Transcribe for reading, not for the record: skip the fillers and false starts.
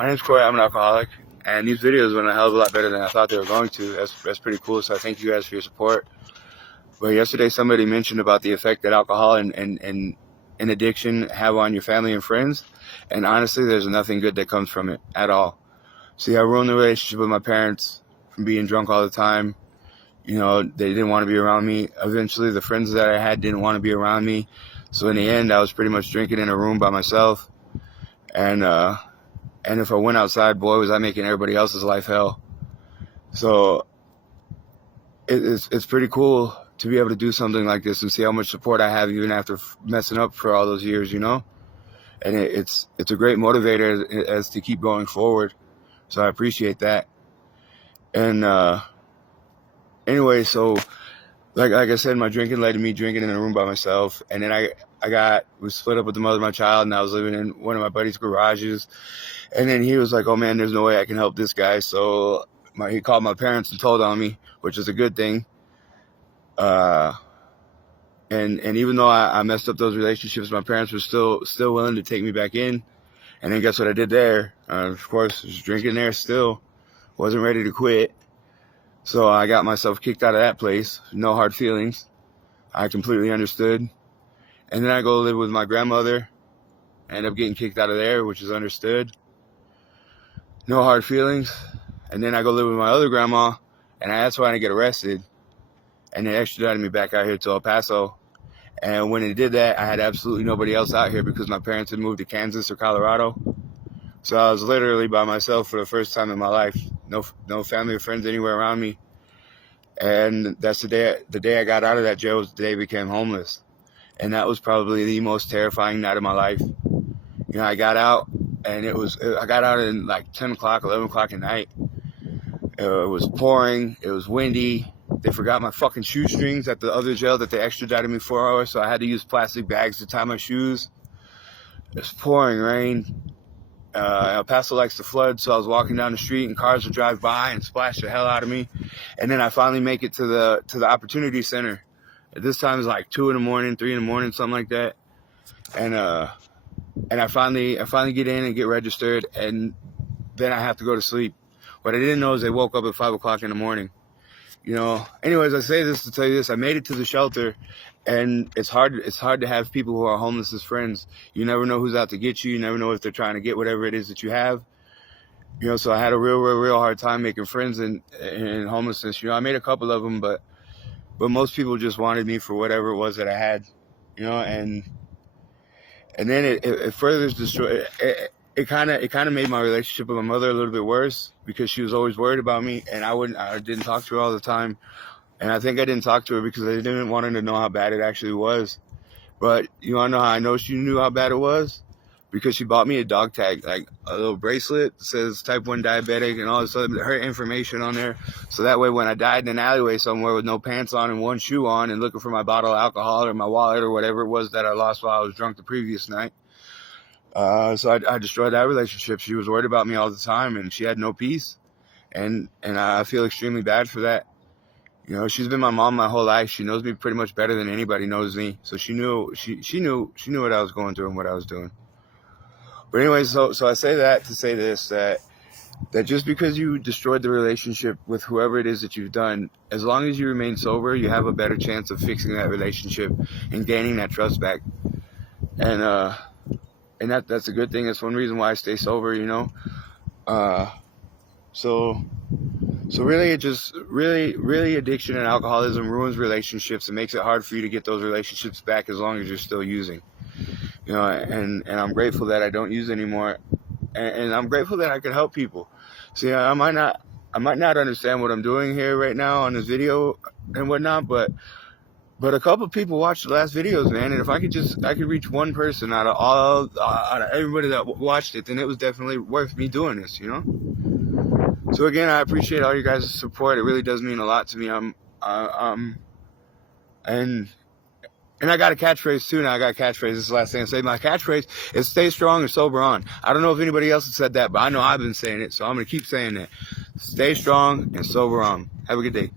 My name's Corey. I'm an alcoholic, and these videos went a hell of a lot better than I thought they were going to. That's pretty cool. So I thank you guys for your support. But yesterday somebody mentioned about the effect that alcohol and addiction have on your family and friends, and honestly, there's nothing good that comes from it at all. See, I ruined the relationship with my parents from being drunk all the time. You know, they didn't want to be around me. Eventually, the friends that I had didn't want to be around me. So in the end, I was pretty much drinking in a room by myself. And if I went outside, boy, was I making everybody else's life hell. So it's pretty cool to be able to do something like this and see how much support I have even after messing up for all those years, you know? And it's a great motivator as to keep going forward. So I appreciate that. And anyway, so like I said, my drinking led to me drinking in a room by myself. And then I was split up with the mother of my child, and I was living in one of my buddy's garages. And then he was like, oh man, there's no way I can help this guy. So he called my parents and told on me, which is a good thing. And even though I messed up those relationships, my parents were still willing to take me back in. And then guess what I did there? Of course, was drinking there still. Wasn't ready to quit. So I got myself kicked out of that place. No hard feelings. I completely understood. And then I go live with my grandmother. I end up getting kicked out of there, which is understood. No hard feelings. And then I go live with my other grandma, and that's why I didn't get arrested. And they extradited me back out here to El Paso. And when they did that, I had absolutely nobody else out here because my parents had moved to Kansas or Colorado. So I was literally by myself for the first time in my life. No family or friends anywhere around me. And that's the day I got out of that jail was the day I became homeless. And that was probably the most terrifying night of my life. You know, I got out, and I got out at like 10 o'clock, 11 o'clock at night. It was pouring. It was windy. They forgot my fucking shoestrings at the other jail that they extradited me for, so I had to use plastic bags to tie my shoes. It was pouring rain. El Paso likes to flood, so I was walking down the street and cars would drive by and splash the hell out of me. And then I finally make it to the Opportunity Center. At this time it's like 2 in the morning, 3 in the morning, something like that. And I finally get in and get registered, and then I have to go to sleep. What I didn't know is they woke up at 5 o'clock in the morning. You know, anyways, I say this to tell you this. I made it to the shelter, and it's hard to have people who are homeless as friends. You never know who's out to get you. You never know if they're trying to get whatever it is that you have. You know, so I had a real hard time making friends in homelessness. You know, I made a couple of them, but most people just wanted me for whatever it was that I had. You know, and then it further destroyed. It kind of made my relationship with my mother a little bit worse because she was always worried about me, and I didn't talk to her all the time. And I think I didn't talk to her because I didn't want her to know how bad it actually was. But you want to know how I know she knew how bad it was? Because she bought me a dog tag, like a little bracelet that says type 1 diabetic and all this other, her information on there. So that way when I died in an alleyway somewhere with no pants on and one shoe on and looking for my bottle of alcohol or my wallet or whatever it was that I lost while I was drunk the previous night. So I destroyed that relationship. She was worried about me all the time, and she had no peace. And I feel extremely bad for that. You know, she's been my mom my whole life. She knows me pretty much better than anybody knows me. So she knew what I was going through and what I was doing. But anyway, so I say that to say this, that just because you destroyed the relationship with whoever it is that you've done, as long as you remain sober, you have a better chance of fixing that relationship and gaining that trust back. And that's a good thing. That's one reason why I stay sober, you know. So really, it just really addiction and alcoholism ruins relationships. It makes it hard for you to get those relationships back as long as you're still using. You know, and I'm grateful that I don't use anymore, and I'm grateful that I can help people. See, I might not understand what I'm doing here right now on this video and whatnot, but a couple of people watched the last videos, man, and if I could reach one person out of everybody that watched it, then it was definitely worth me doing this, you know? So again, I appreciate all you guys' support. It really does mean a lot to me. And I got a catchphrase too now. I got a catchphrase. This is the last thing I say. My catchphrase is stay strong and sober on. I don't know if anybody else has said that, but I know I've been saying it, so I'm going to keep saying it. Stay strong and sober on. Have a good day.